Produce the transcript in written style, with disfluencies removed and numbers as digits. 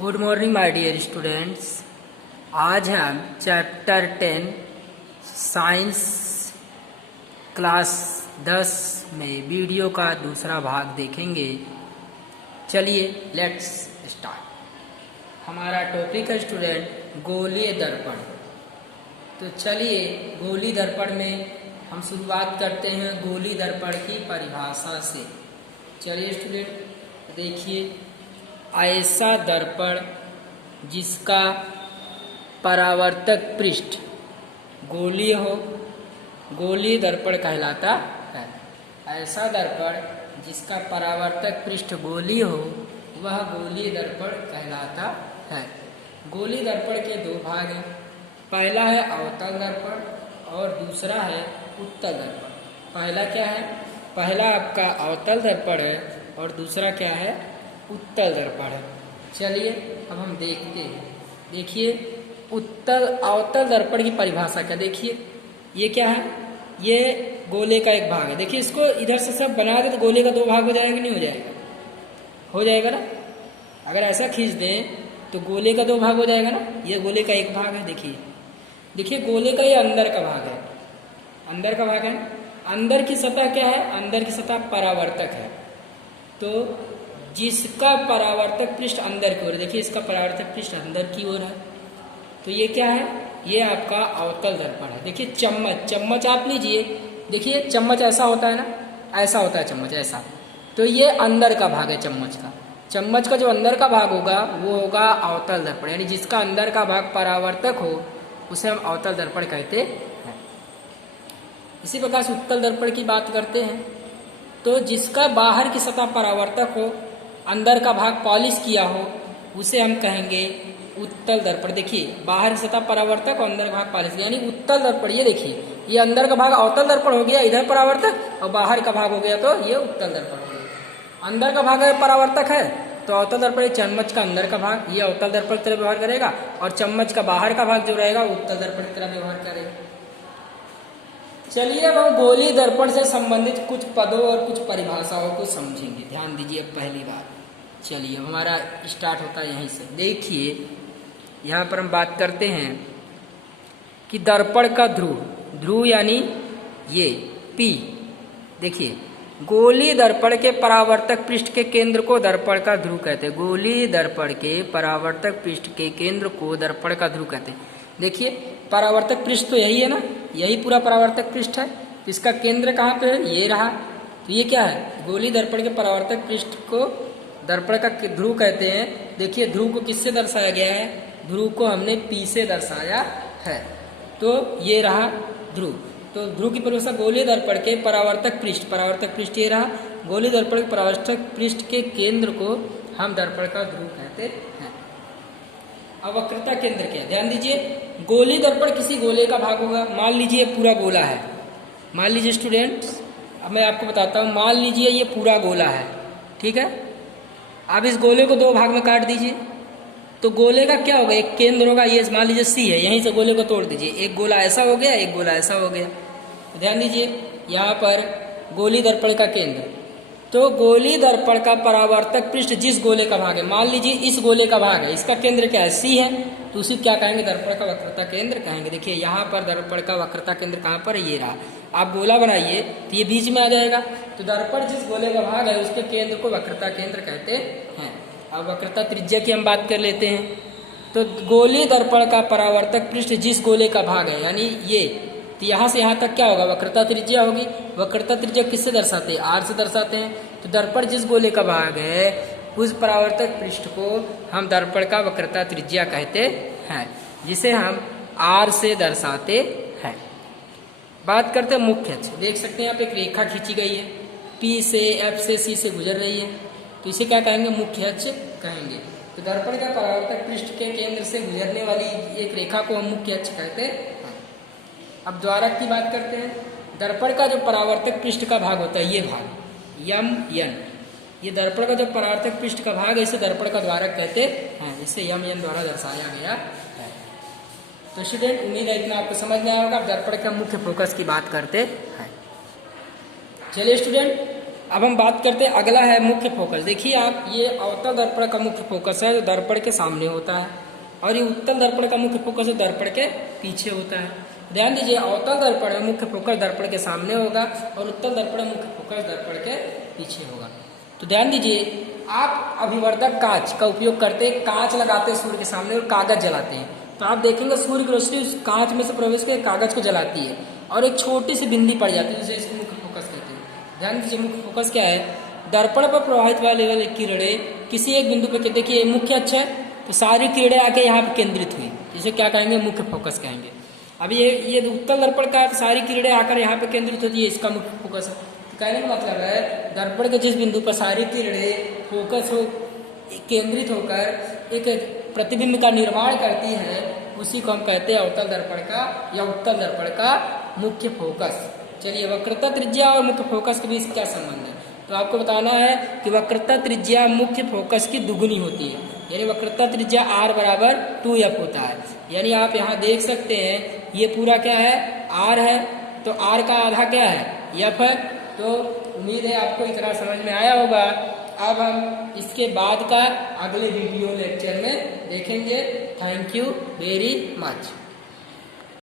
Good morning my dear students. आज हम chapter 10 science class 10 में वीडियो का दूसरा भाग देखेंगे। चलिए लेट्स स्टार्ट। हमारा टॉपिक है स्टूडेंट गोलीय दर्पण। तो चलिए गोलीय दर्पण में हम शुरुआत करते हैं गोलीय दर्पण की परिभाषा से। चलिए स्टूडेंट देखिए, ऐसा दर्पण जिसका परावर्तक पृष्ठ गोलीय हो, गोलीय दर्पण कहलाता है। ऐसा दर्पण जिसका परावर्तक पृष्ठ गोलीय हो वह गोलीय दर्पण कहलाता है। गोलीय दर्पण के दो भाग हैं, पहला है अवतल दर्पण और दूसरा है उत्तल दर्पण। पहला क्या है? पहला आपका अवतल दर्पण है और दूसरा क्या है? उत्तल दर्पण है। चलिए अब हम देखते हैं। देखिए अवतल दर्पण की परिभाषा क्या, देखिए ये क्या है? ये गोले का एक भाग है। देखिए इसको इधर से सब बना दे तो गोले का दो भाग हो जाएगा, नहीं हो जाएगा? हो जाएगा ना। अगर ऐसा खींच दें तो गोले का दो भाग हो जाएगा ना। ये गोले का एक भाग है। देखिए गोले का ये अंदर का भाग है, अंदर का भाग है। अंदर की सतह क्या है? अंदर की सतह परावर्तक है। तो जिसका परावर्तक पृष्ठ अंदर की ओर है, देखिए इसका परावर्तक पृष्ठ अंदर की ओर है, तो ये क्या है? ये आपका अवतल दर्पण है। देखिए चम्मच आप लीजिए, देखिए चम्मच ऐसा होता है ना, ऐसा होता है चम्मच ऐसा, तो ये अंदर का भाग है चम्मच का। चम्मच का जो अंदर का भाग होगा वो होगा अवतल दर्पण, यानी जिसका अंदर का भाग परावर्तक हो उसे हम अवतल दर्पण कहते हैं। इसी प्रकार से उत्तल दर्पण की बात करते हैं तो जिसका बाहर की सतह परावर्तक हो, अंदर का भाग पॉलिश किया हो, उसे हम कहेंगे उत्तल दर्पण। देखिए बाहर की सतह परावर्तक और अंदर का भाग पॉलिश, यानी उत्तल दर्पण। ये देखिए ये अंदर का भाग अवतल दर्पण हो गया, इधर परावर्तक, और बाहर का भाग हो गया तो ये उत्तल दर्पण हो गया। अंदर का भाग परावर्तक है तो अवतल दर्पण, चम्मच का अंदर का भाग ये अवतल दर्पण की तरह व्यवहार करेगा, और चम्मच का बाहर का भाग जो रहेगा उत्तल दर्पण की तरह व्यवहार करेगा। चलिए अब हम गोलीय दर्पण से संबंधित कुछ पदों और कुछ परिभाषाओं को समझेंगे। ध्यान दीजिए अब पहली बार। चलिए हमारा स्टार्ट होता है यहीं से। देखिए यहाँ पर हम बात करते हैं कि दर्पण का ध्रुव यानी ये P। देखिए गोलीय दर्पण के परावर्तक पृष्ठ के केंद्र को दर्पण का ध्रुव कहते हैं। गोलीय दर्पण के परावर्तक पृष्ठ के केंद्र को दर्पण का ध्रुव कहते हैं। देखिए परावर्तक पृष्ठ तो यही है ना, यही पूरा परावर्तक पृष्ठ है। तो इसका केंद्र कहाँ पे है? ये रहा। तो ये क्या है? गोलीय दर्पण के परावर्तक पृष्ठ को दर्पण का ध्रुव कहते हैं। देखिए ध्रुव को किससे दर्शाया गया है? ध्रुव को हमने P से दर्शाया है। तो ये रहा ध्रुव। तो ध्रुव की परिभाषा गोलीय दर्पण के परावर्तक पृष्ठ ये रहा। गोलीय दर्पण के परावर्तक पृष्ठ के केंद्र को हम दर्पण का ध्रुव कहते हैं। अब वक्रता केंद्र क्या है? ध्यान दीजिए, गोलीय दर्पण किसी गोले का भाग होगा। मान लीजिए पूरा गोला है, मान लीजिए स्टूडेंट्स, अब मैं आपको बताता हूँ। मान लीजिए ये पूरा गोला है, ठीक है। अब इस गोले को दो भाग में काट दीजिए तो गोले का क्या होगा? एक केंद्र होगा, ये मान लीजिए C है, यहीं से गोले को तोड़ दीजिए। एक गोला ऐसा हो गया, एक गोला ऐसा हो गया। तो ध्यान दीजिए यहाँ पर गोलीय दर्पण का केंद्र, तो गोलीय दर्पण का परावर्तक पृष्ठ जिस गोले का भाग है, मान लीजिए इस गोले का भाग है, इसका केंद्र क्या है? C है, तो उसी क्या कहेंगे? दर्पण का वक्रता केंद्र कहेंगे। देखिए यहाँ पर दर्पण का वक्रता केंद्र कहाँ पर है? ये रहा। आप गोला बनाइए तो ये बीच में आ जाएगा। तो दर्पण जिस गोले का भाग है उसके केंद्र को वक्रता केंद्र कहते हैं। अब वक्रता त्रिज्या की हम बात कर लेते हैं। तो गोलीय दर्पण का परावर्तक पृष्ठ जिस गोले का भाग है, यानी ये, तो यहाँ से यहाँ तक क्या होगा? वक्रता त्रिज्या होगी। वक्रता त्रिज्या किससे दर्शाते हैं? R से दर्शाते हैं। तो दर्पण जिस गोले का भाग है उस परावर्तक पृष्ठ को हम दर्पण का वक्रता त्रिज्या कहते हैं, जिसे हम R से दर्शाते हैं। बात करते हैं मुख्य अक्ष। देख सकते हैं आप एक रेखा खींची गई है, P से F से C से गुजर रही है, तो इसे क्या कहेंगे? मुख्य अक्ष कहेंगे। तो दर्पण का परावर्तक पृष्ठ के केंद्र से गुजरने वाली एक रेखा को हम मुख्य अक्ष कहते हैं। अब द्वारक की बात करते हैं। दर्पण का जो परावर्तक पृष्ठ का भाग होता है, ये भाग M N, ये दर्पण का जो परावर्तक पृष्ठ का भाग है इसे दर्पण का द्वारक कहते हैं। इसे M N द्वारा दर्शाया गया है। तो स्टूडेंट उम्मीद है इतना आपको समझ में आया होगा। दर्पण के मुख्य फोकस की बात करते हैं। चलिए स्टूडेंट अब हम बात करते हैं, अगला है मुख्य फोकस। देखिए आप, ये अवतल दर्पण का मुख्य फोकस है जो दर्पण के सामने होता है, और ये उत्तल दर्पण का मुख्य फोकस जो दर्पण के पीछे होता है। ध्यान दीजिए, अवतल दर्पण में मुख्य फोकस दर्पण के सामने होगा और उत्तल दर्पण में मुख्य फोकस दर्पण के पीछे होगा। तो ध्यान दीजिए, आप अभिवर्धक कांच का उपयोग करते हैं, कांच लगाते हैं सूर्य के सामने और कागज जलाते हैं, तो आप देखेंगे सूर्य की रोशनी उस कांच में से प्रवेश कर कागज को जलाती है और एक छोटी सी बिंदी पड़ जाती है, जिसे इसको मुख्य फोकस कहते हैं। ध्यान दीजिए, मुख्य फोकस क्या है? दर्पण पर प्रवाहित वाली किरणें किसी एक बिंदु पर, देखिए मुख्य अक्ष है तो सारी किरणें आके यहाँ पे केंद्रित हुई, इसे क्या कहेंगे? मुख्य फोकस कहेंगे। अब ये उत्तल दर्पण का है तो सारी किरणें आकर यहाँ पे केंद्रित होती है, इसका मुख्य फोकस है। तो कहने का मतलब है, दर्पण के जिस बिंदु पर सारी किरणें फोकस हो केंद्रित होकर एक प्रतिबिंब का निर्माण करती है, उसी को हम कहते हैं अवतल दर्पण का या उत्तल दर्पण का मुख्य फोकस। चलिए, वक्रता त्रिज्या और मुख्य फोकस के बीच क्या संबंध है? तो आपको बताना है कि वक्रता त्रिज्या मुख्य फोकस की दुगुनी होती है, यानी वक्रता त्रिज्या r बराबर 2f होता है। यानी आप यहाँ देख सकते हैं, ये पूरा क्या है? r है, तो r का आधा क्या है? f है। तो उम्मीद है आपको इतना समझ में आया होगा। अब हम इसके बाद का अगले वीडियो लेक्चर में देखेंगे। Thank you very much.